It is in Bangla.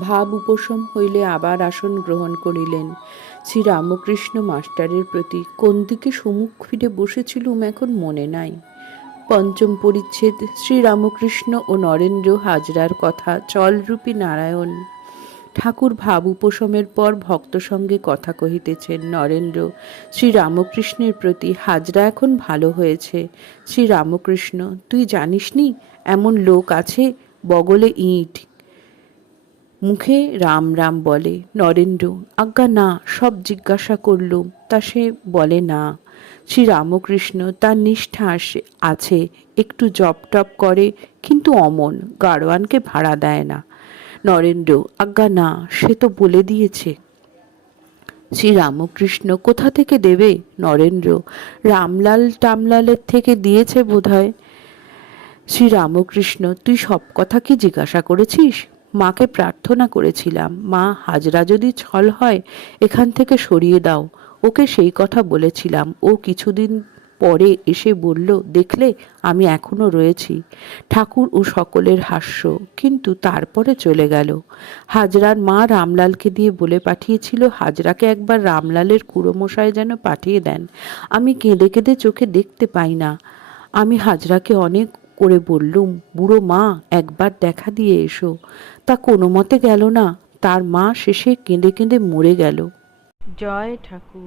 ভাব উপশম হইলে আবার আসন গ্রহণ করিলেন। শ্রীরামকৃষ্ণ মাস্টারের প্রতি কোন দিকে সম্মুখ ফিরে বসেছিলুম এখন মনে নাই। পঞ্চম পরিচ্ছেদ। শ্রীরামকৃষ্ণ ও নরেন্দ্র হাজরার কথা। চলরূপী নারায়ণ। ঠাকুর ভাব উপশমের পর ভক্ত সঙ্গে কথা কহিতেছেন। নরেন্দ্র শ্রীরামকৃষ্ণের প্রতি, হাজরা এখন ভালো হয়েছে। শ্রীরামকৃষ্ণ, তুই জানিস নি এমন লোক আছে, বগলে ইঁট, মুখে রাম রাম বলে। নরেন্দ্র, আজ্ঞা না, সব জিজ্ঞাসা করলুম, তা সে বলে না। শ্রীরামকৃষ্ণ, তার নিষ্ঠা আছে, একটু জপ টপ করে, কিন্তু অমন, গাড়োয়ানকে ভাড়া দেয় না। নরেন্দ্র, আজ্ঞা না, সে তো বলে দিয়েছে। শ্রীরামকৃষ্ণ, কোথা থেকে দেবে? নরেন্দ্র, রামলাল টামলালের থেকে দিয়েছে বোধহয়। শ্রীরামকৃষ্ণ, তুই সব কথা কি জিজ্ঞাসা করেছিস? মাকে প্রার্থনা করেছিলাম, মা, হাজরা যদি ছল হয় এখান থেকে সরিয়ে দাও। ওকে সেই কথা বলেছিলাম। ও কিছুদিন পরে এসে বলল, দেখলে আমি এখনো রয়েছি। ঠাকুর ও সকলের হাস্য, কিন্তু তারপরে চলে গেল। হাজরার মা রামলালকে দিয়ে বলে পাঠিয়েছিল হাজরাকে একবার রামলালের খুড়োমশায় যেন পাঠিয়ে দেন। আমি কেঁদে কেঁদে চোখে দেখতে পাই না। আমি হাজরাকে অনেক করে বললুম, বুড়ো মা, একবার দেখা দিয়ে এসো। তা কোনো মতে গেল না। তার মা শেষে কেঁদে কেঁদে মরে গেল। জয় ঠাকুর।